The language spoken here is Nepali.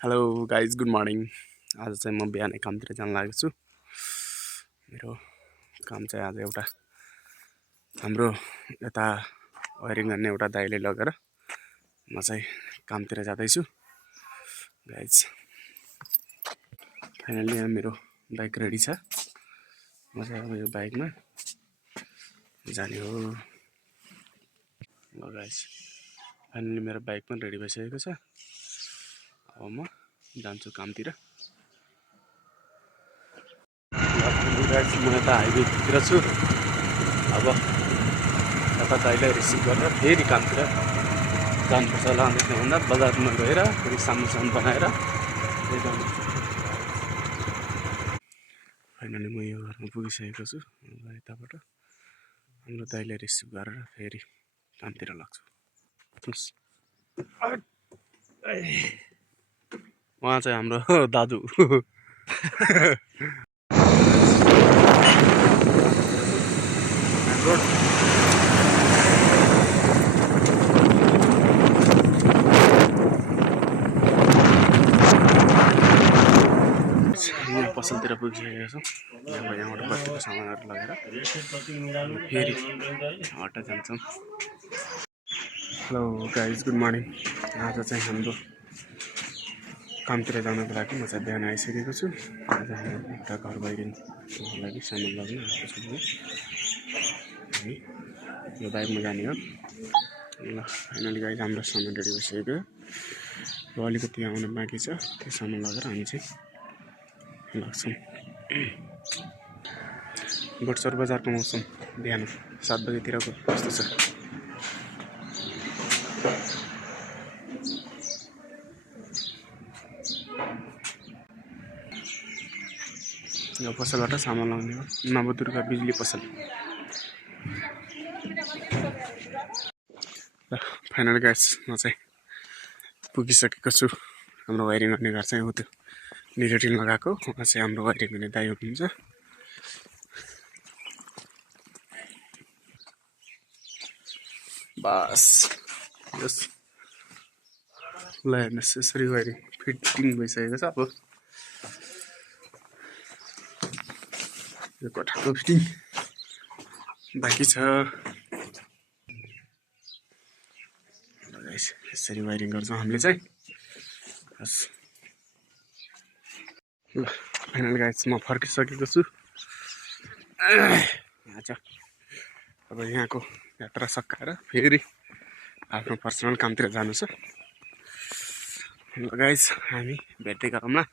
Hello guys, good morning. आज चाहिँ म बिहानै कामतिर जान लागेको छु। मेरो काम चाहिँ आज एउटा हाम्रो यता वायरिङ गर्ने एउटा दाइले लगेर म चाहिँ कामतिर जाँदैछु। गाइज फाइनली यहाँ मेरो बाइक रेडी छ। म चाहिँ अब यो बाइकमा जाने हो। ल गाइज फाइनली मेरो बाइक पनि रेडी भइसकेको छ। अब म जान्छु कामतिर। म यता हाइवेतिर छु। अब यता दाइलाई रिसिभ गरेर फेरि कामतिर जानुपर्छ होला। अन्त त्योभन्दा बजारमा गएर फेरि सामान बनाएर फाइनली म यो घरमा पुगिसकेको छु। यताबाट हाम्रो दाइलाई रिसिभ गरेर फेरि कामतिर लाग्छु। उहाँ चाहिँ हाम्रो दाजु। यहाँ पसलतिर पुगिसकेको छौँ। अब यहाँबाट बत्तीको सामानहरू लगेर फेरि हटा जान्छौँ। Hello guys, good morning. आज चाहिँ हाम्रो कामतिर जानको लागि म चाहिँ बिहान आइसकेको छु। आज हामी एउटा घर बाहिरिनको लागि सामान लग्न आएको छु। हामी यो बाइकमा जाने हो। ल फाइनली गाइज हाम्रो सामान रेडी भइसकेको र अलिकति आउनु बाँकी छ। त्यो सामान लगेर हामी चाहिँ लाग्छौँ। बटसर बजारको मौसम बिहान 7 बजेतिरको कस्तो छ? यो पसलबाट सामान लाउने हो। नवदुर्गा बिजुली पसल। र फाइनल गाइस म चाहिँ पुगिसकेको छु। हाम्रो वायरिङ गर्ने घर चाहिँ हो त्यो निगेटिभ लगाएको। उहाँ चाहिँ हाम्रो वायरिङ गर्ने दाइ हुनुहुन्छ। बस यस ल हेर्नुहोस्, यसरी वायरिङ फिटिङ भइसकेको छ। अब यो कोठाको फिटिङ बाँकी छ। यसरी वायरिङ गर्छौँ हामीले चाहिँ। बस ल फाइनल गाइस म फर्किसकेको छु। अब यहाँको यात्रा सकाएर फेरि आफ्नो पर्सनल कामतिर जानु छ। ल गाइस हामी भेट्दै गरौँ न।